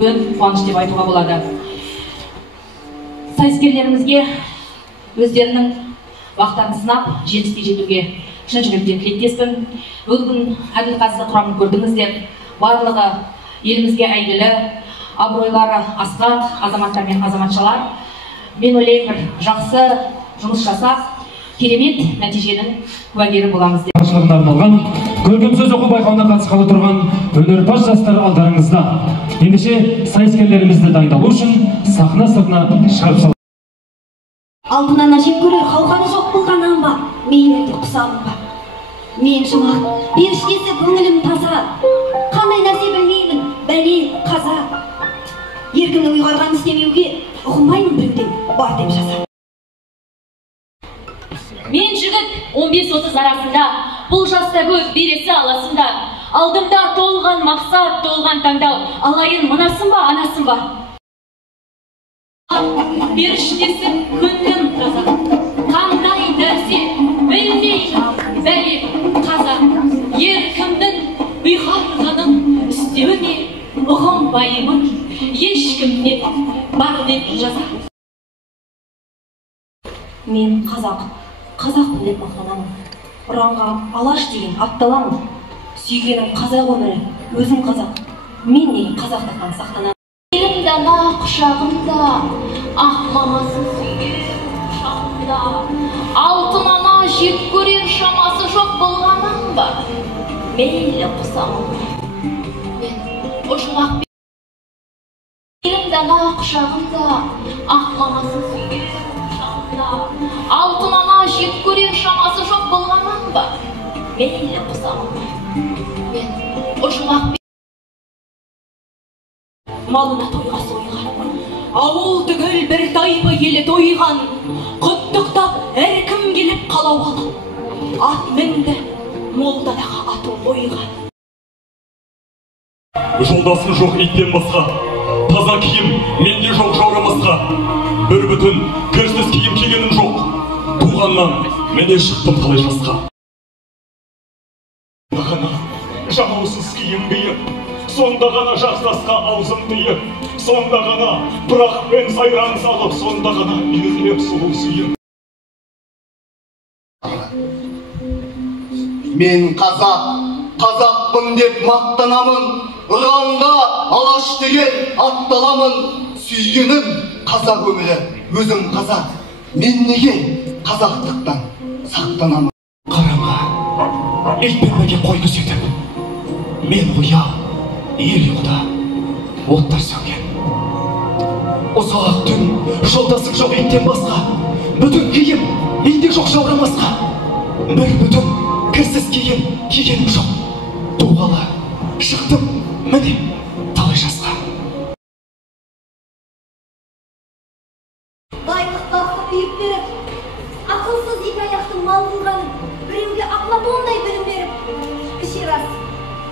қуаныш деп айтуға болады. Сайыскерлерімізге өздерінің бақтарын сынап, жетістікке жетуге шын жүректен тілектеспін. Бүгін Әділқазы құрамын көрдіңіздер. Барлығы елімізге әйгілі, абыройлары асқақ азаматтар мен азаматшалар. Мен ойлаймын, бір жақсы жұмыс жасап, керемет нәтиженің куәгері боламыз деп. Арналған көркем сөз оқу байқауына қатысқалы тұрған өнерпаз жастар алдарыңызда. Ендеше сайыскерлерімізді дайындалу үшін сахна сыртына шығарып салды. Алтыннан жек көрер қауқаны жоқ болғаннан ба, мейліңде құсағым ба. Мен жұмақ, періштесі көңілім таза. Қандай нәрсе білмеймін, бәле, қаза. Еркімнің ұйғарған істемеуге ұғынбаймын біреуден бар деп жаза. Мен жігіт 15-30 арасында, бұл жаста көз бересі аласында. Алдымда толған мақсат, толған таңдау, алайын мұнасын ба, анасын ба? Періштесі күннің таза, қандай нәрсе білмеймін, бәле, қаза. Еркімнің ұйғарғанын істеуіне ұғынбаймын, ешкімнен бар деп жаза. Мен қазақпын деп мақтанамын. Ұранға алаш деген атталамын. Сүйгенім қазақ өмірі, өзім қазақ. Мен неге қазақтықтан сақтанамын. Елім дана құшағымда, ақ мамасын сүйген құшағымда. Алтын ана жек көрер шамасы жоқ болғаным ба? Мейлі құсамын. Мен ұшмақ бен. Елім дана құшағымда, ақ мамасын сүйген құшағымда. Алтын ана жек көрер шамасы жоқ болғаным ба? Мейлі құсамын. Мен ұшмақ бен. Малына тойға сойған, ауыл түгіл бір тайпы елі тойған, құттықтап әркім келіп қалау алып, ат мінді, молдадағы атын қойған. Жолдасым жоқ иттен басқа, таза киім менде жоқ жаурамасқа. Бір бүтін кірсіз киім кигенім жоқ, туғаннан менен шықтым қалай жасқа. Ғана жаусыз киім киіп, сонда ғана жақсасқа аузым тиіп, сонда ғана пырақ пен сайран салып, сонда ғана үйіріліп сұлу сүйіп. Мен қазақпын деп мақтанамын, ұранға алаш деген атталамын. Сүйгенім қазақ өмірі, өзім қазақ. Мен неге қазақтықтан сақтанамын. Қараңға, ит пен бірге қой күзетіп, мен ұя, ел ұйқыда, оттар сөнген. Ұзақ түн, жолдасың жоқ иттен басқа, бүтін киім менде жоқ жаурамасқа. Бір бүтін кірсіз кигенім жоқ, туғалы шықтым міне талай жасқа. Байлық бақты үйіп беріп, ақылсыз екі аяқтың мал қылғанын, біреуге Афлатондай білім беріп, іші рас,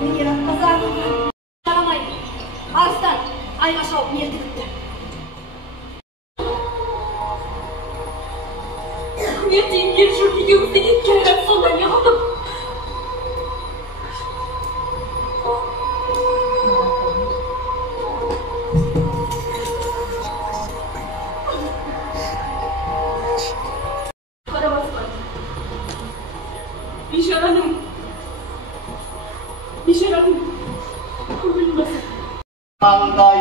өнер атқаза арылған. Жарамай, арыстан айға шауып мертігіпті. Ертең ел жұрт екеумізді етке айрап сонда не қалдым? Бишараның көңілін басып. Қандай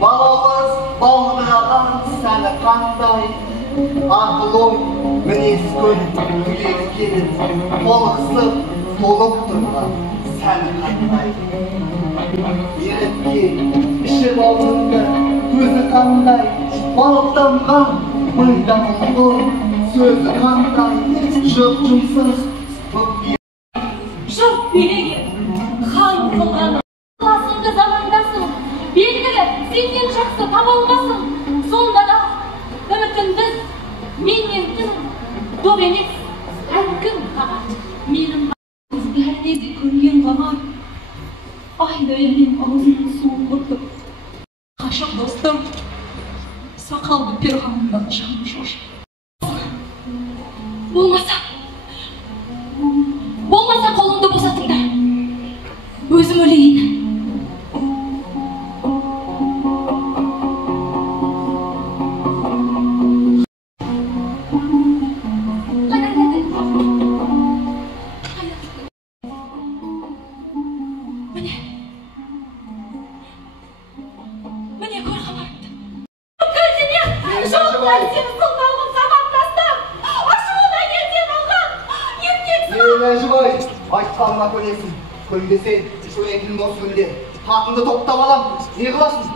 балауыз балдыраған сәні қандай, ақыл ой мінез көлік түгел келіп, толықсып толып тұрған сәні қандай. Ерітке іші бауырында көзі қандай, балықтанған мидан ұлы сөзі қандай, жоқ жұмсыз бұқпи. Жұрт билеген, хан қылғаны. Қасыңды замандасың, белгілі сенен жақсы табылғасың. Сонда да үмітіңді менен тым доп емес, әркім қағат. Менің бәріне де көрген қамар, айдаймен аузының суын құртып. Қашық достым, сақалды перғауыннан жаным шошып. Болмаса қолыңды босатыңдар. Өзім өлейін. Міне көр қабарымды. Көзіне жоқтар сен сылтауын қабап тастап, ашуына келсен алған, ертексің. Нәжібай, айтқаныңа көнесің. Көнбесен, шөлеңдің осы күнде. Қатынды топтап алам, не қыласың?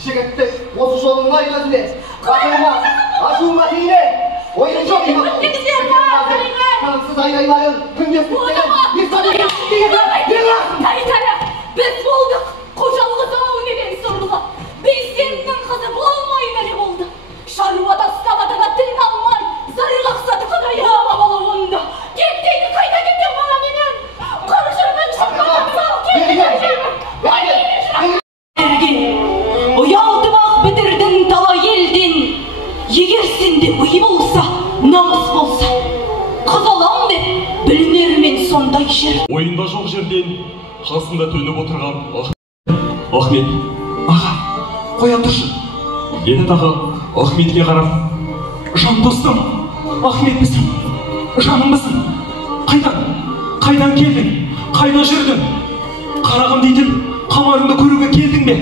Жігітті осы жолыңға айғазын де. Ашуыма кейде. Ойын жоқ ең. Танымсыз айғайлайын, күндес күттеген. Біз болдық, қожалығы зау деген сорлы. Бейсеннің қызы болмай мәне болды. Шаруада ұстамадыға тілін алмай, зарық ақсады қыдай ама бала онды. Кеттейді қайда кеттен бала менен. Қыр жүрмін шықпадам сал кеттен. Ұялдым ақ бітірдің тала елден. Егер сенде ұй болса, намыс болса, қыз алам деп білінермен сондай жер. Ойында жоқ жерден қасында төніп отырған Ахмет, аға, қоя тұршы. Деді тағы Ахметке қарап, жан достым, Ахметпісің, жанымбысың. Қайдан келдің, қайда жүрдің? Қарағым дейтін қамарыңды көруге келдің бе?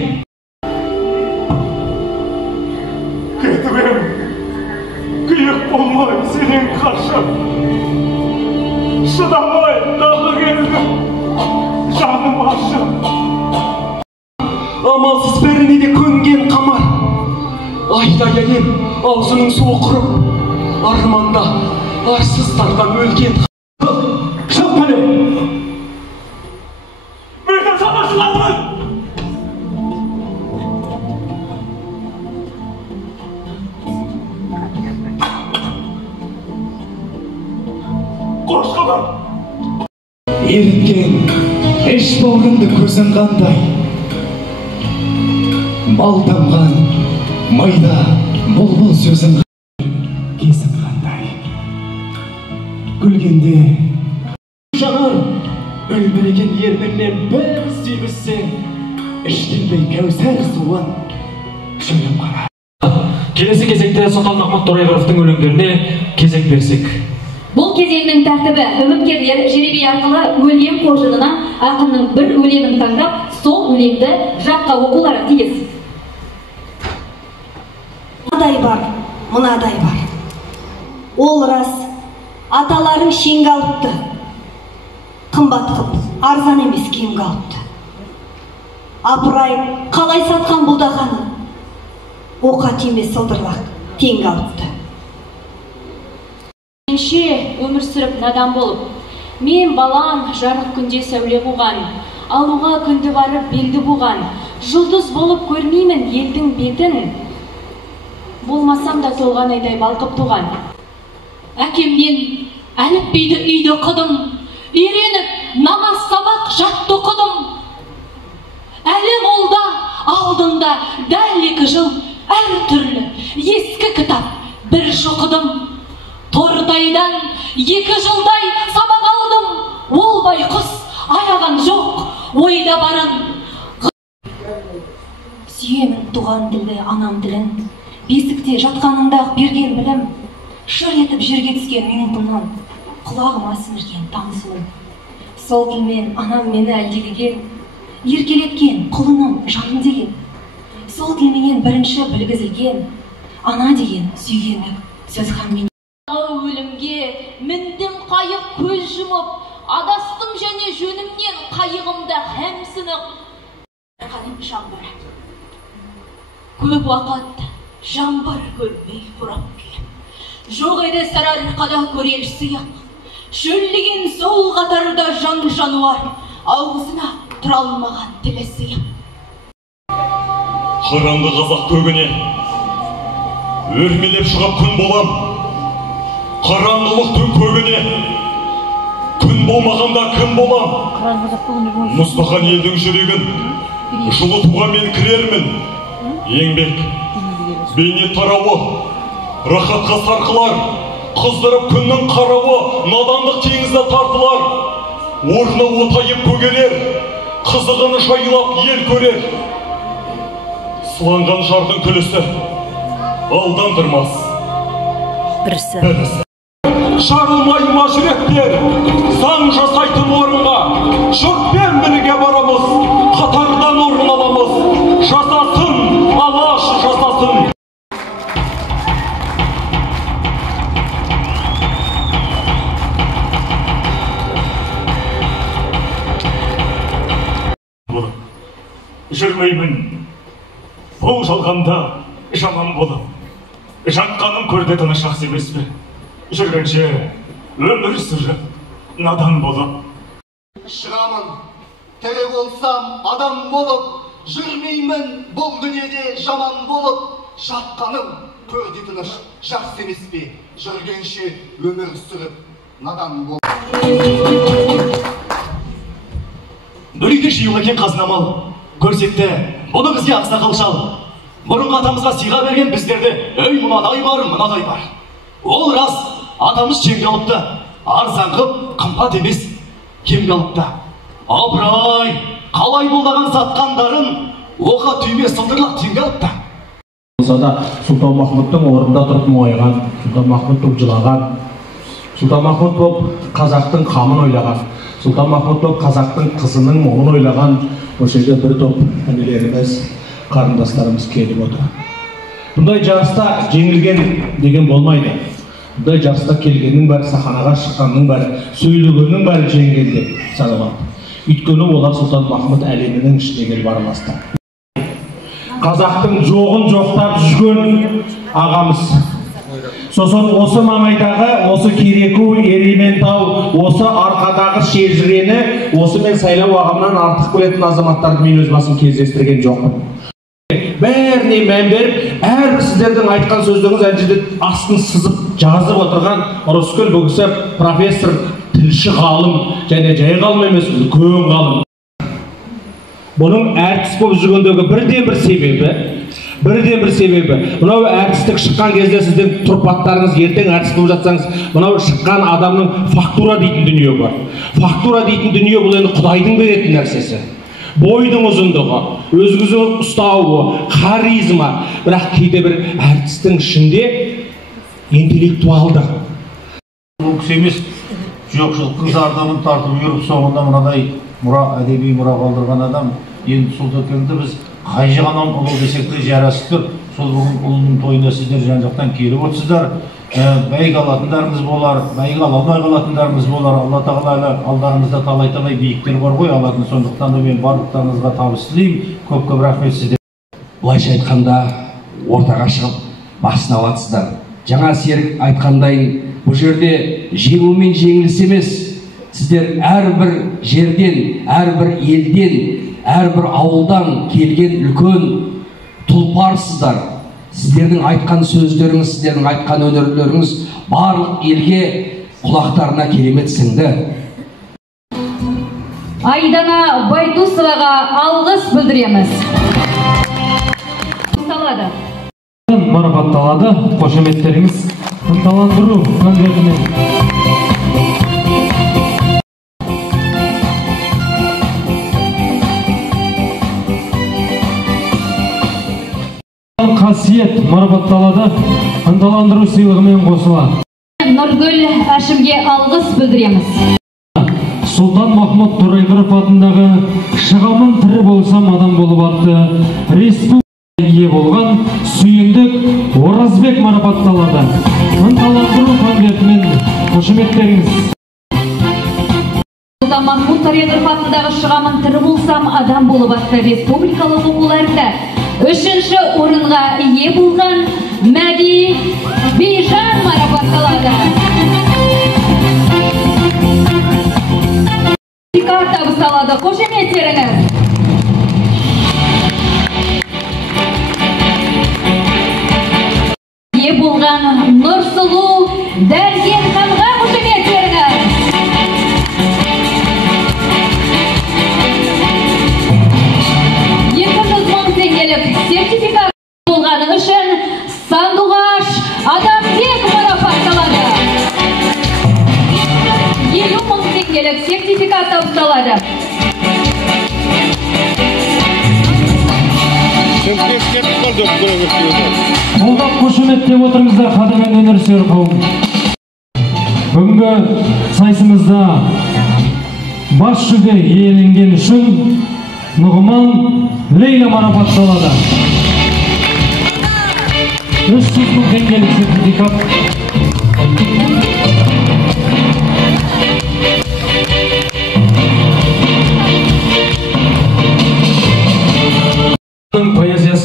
Кетіп ем, күйік болмай сенен қашып. Шыдамай дағы келдім, жаным ашып. Амалсыз бәріне де көнген қамар. Айдай әйел аузының суы құрып, арманда арсыздардан өлген. Шық бәле! Бірді санашылармын! Қош қабар! Еріткен еш болғынды көзің қандай. Мал тамған майда бол сөзің кезің қандай. Күлгенде жанар өлмеген ерніңнен бір сүйбіссең, іштенбей кәусәр суын шөлім қара. Келесі кезекте Сұлтан Махмұт Торайғыровтың өлеңдеріне кезек берсек. Бұл кезеңнің тәртібі үміткерлер жеребе арқылы өлең қоржынына ақынның бір өлеңін таңдап, сол өлеңді жаққа оқулары тиіс. Мынадай бар. Ол рас, аталарың шеңге алыпты. Қымбат қып, арзан емес кемге алыпты. Апырай, қалай сатқан бұлдағаны? Оқа тиме сылдырлақ, теңге алыпты. Менше өмір сүріп надан болып, мен балам жарық күнде сәуле буған, алуға күнді барып белді буған, жұлдыз болып көрмеймін елдің бетін, болмасам да толған айдай балқып туған. Әкемнен әліпбиді үйді оқыдым, үйреніп намаз сабақ жатты оқыдым. Әлі молда алдында дәл 2 жыл әр түрлі ескі кітап бір шоқыдым. Тордайдан 2 жылдай сабақ алдым, ол байқұс аяған жоқ, ойда барын. Сүйемін туған тілді анам тілін, бесікте жатқаныңда берген білім, шыр етіп жерге түскен минутымнан, құлағыма сіңірген танысуым. Сол тілмен анам мені әлдилеген, еркелеткен құлыным жаным деген. Сол тілменен бірінші білгізілген, ана деген сүйгенлік сөз хан мен. Өлімге міндім қайық көз жұмып, адастым және жөнімнен қайығымда хәмсініп. Қаным жаңбыр. Көп уақыт жаңбыр көрмей құрап келіп. Жоқ еді сарыарқада көрер сыйық. Шөллеген сол қатарда жан жануар, аузына тұра алмаған тілі сыйық. Қыранды қазақ көгіне өрмелеп шығып күн болам. Қараңғылық түн көгіне күн болмағанда кім болам? Мұздаған елдің жүрегін жылытуға мен кірермін. Еңбек, бейнет тарауы, рахатқа сарқылар, қыздырып күннің қарауы, надандық теңізді тартылар. Орны отайып көгерер, қызығын жайлап ел көрер. Сыланған жардың күлісі алдандырмас. Бірісі. Жарылмай ма жүректер, заң жасайтын орынға, жұртпен бірге барамыз. жүрмеймін. Бұл жалғанда жаман болып, жатқаным көрде тыныш жақсы емес пе? Жүргенше өмір сүріп, надан болып. Шығамын, тірі болсам адам болып, жүрмеймін бұл дүниеде жаман болып, жатқаным көрде тыныш жақсы емес пе? Жүргенше өмір сүріп, надан болып. Бөлікті жиюға кен қазынамал, көрсетті, бұны бізге ақсақал шал. Бұрынғы атамызға сыйға берген біздерді, өй мынадай бар. Ол рас, атамыз жеңге алыпты, арзан қып, қымбат емес, кемге алыпты. Апырай, қалай болдаған сатқандарын, оқа түйме сылдырлақ теңге алыпты. Болсада Сұлтан Махмұттың орында тұрып мұңайған, Сұлтан Махмұт болып жылаған, Сұлтан Махмұт болып қазақтың қамын ойлаған, Сұлтан Махмұт болып қазақтың қызының мұңын ойлаған, осы жерде бір топ інілеріміз, қарындастарымыз келіп отыр. Бұндай жарыста жеңілген деген болмайды. Бұндай жарыста келгеннің бәрі, саханаға шыққанның бәрі, сөйлегеннің бәрі жеңген деп саналады. Өйткені олар Сұлтан Махмұт әлемінің ішіне келіп араласты. Қазақтың жоғын жоқтап жүрген ағамыз. Сосын осы маңайдағы, осы Кереку, Ерейментау, осы арқадағы шежірені, осы мен сайлау ағамнан артық білетін азаматтарды мен өз басым кездестірген жоқпын. Бәріне мән беріп, әрбір сіздердің айтқан сөздеріңіз әнжеде астын сызып, жазып отырған Рыскүл бұл кісі профессор, тілші ғалым, және жай ғалым емес, үлкен ғалым. Бұның әртіс болып жүргендегі бірден бір себебі, мынау әртістік шыққан кезде сіздің тұрпаттарыңыз ертең әртіс болып жатсаңыз, мынау шыққан адамның фактура дейтін дүние бар. Фактура дейтін дүние бұл енді Құдайдың беретін нәрсесі. Бойдың ұзындығы, өзіңізді ұстауы, харизма, бірақ кейде бір әртістің ішінде интеллектуалды. Бұл кісі емес, жоқшылықтың зардабын тартып жүріп, соңында мынадай әдеби мұра қалдырған адам. Енді сол тәкелді біз қай жағынан ұлы десек те жарасып тұр. Сол бүгін ұлының тойына сіздер жан-жақтан келіп отырсыздар. Бәйге алатындарыңыз болар, бәйге ала алмай қалатындарыңыз болар. Алла тағала алдарыңызда талай-талай биіктер бар ғой, алатын. Сондықтан да мен барлықтарыңызға табыс тілеймін. Көп-көп рахмет сіздер. Былайша айтқанда, ортаға шығып басын алатсыздар. Жаңа Серік айтқандай, бұл жерде жеңіл мен жеңіліс емес. Сіздер әрбір жерден, әрбір елден, әрбір ауылдан келген үлкен тұлпарсыздар. Сіздердің айтқан сөздеріңіз, сіздердің айтқан өнерлеріңіз барлық елге құлақтарына керемет сіңді. Айдана Байтусоваға алғыс білдіреміз. Марапатталады, қошеметтеріңіз ынталандыру конвертімен. Қасиет марапатталады, ынталандыру сыйлығымен қосылады. Нұргүл Әшімге алғыс білдіреміз. Сұлтан Махмұт Торайғыров атындағы шығамын тірі болсам адам болып атты республика ие болған Сүйіндік Оразбек марапатталады. Ынталандыру конвертімен қошеметтеріңіз. Сұлтан Махмұт Торайғыров атындағы шығамын тірі болсам адам болып атты республикалық оқуларында 3-ші орынға ие болған Мәди Бейжан марапатталады. Сертификат табысталады. Қошеметтеріңіз. Ие болған Нұрсұлу Дәрген ханға қошеметтеріңіз. Сертификат болғаны үшін Сандуғаш Адамбек марапатталады. 50 мың теңгелік сертификат табысталады. Қолдап қошеметтеп отырыңыздар, қадірмен өнерсүйер қауым. Бүгінгі сайысымызда бас жүлде иеленген үшін Нұғыман Лейла марапатталады. 300 мың теңгелік сертификат.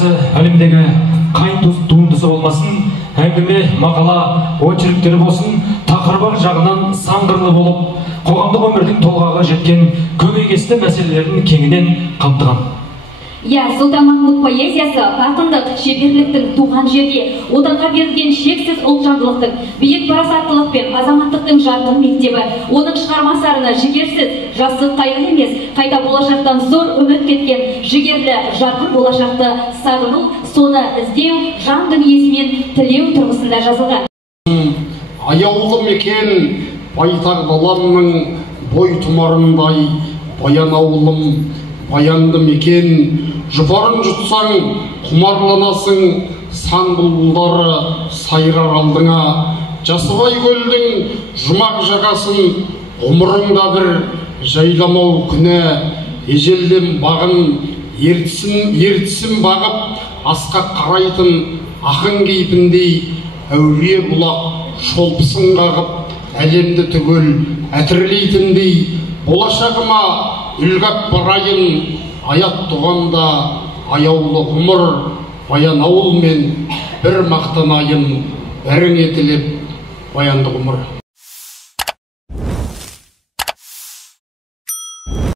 поэзиясы әлемдегі қай туындысы болмасын, әңгіме, мақала, очерктері болсын, тақырбақ жағынан сан қырлы болып, қоғамдық өмірдің толғағы жеткен көбейкесті мәселелерін кеңінен қамтыған. Сұлтанмахмұт поэзиясы ақындық, шеберліктің туған жерге, отанға берілген шексіз ұлтжандылықтың, биік парасаттылық пен азаматтықтың жарқын мектебі. Оның шығармасарына жігерсіз, жассыз қайғы емес, қайта болашақтан зор үміт кеткен жігерлі, жарқын болашақты сағыну, соны іздеу, жан дүниесімен тілеу тұрғысында жазылған. Аяулы мекен байтақ даламның бой тұмарындай, баян ауылым, баянды мекен, жұпарын жұтсаң құмарланасың, сан бұлбұлдары сайрар алдыңа. Жасыбай көлдің жұмақ жағасын, ғұмырыңда бір жайламау күні, ежелден бағын ертісін бағып, асқа қарайтын ақын кейпіндей, әулие бұлақ шолпысын қағып, әлемді түгел әтірлейтіндей, болашағыма үлгап барайын, аят туғанда аяулы ғұмыр, баян ауылмен бір мақтанайын, бәрің етіліп баянды ғұмыр.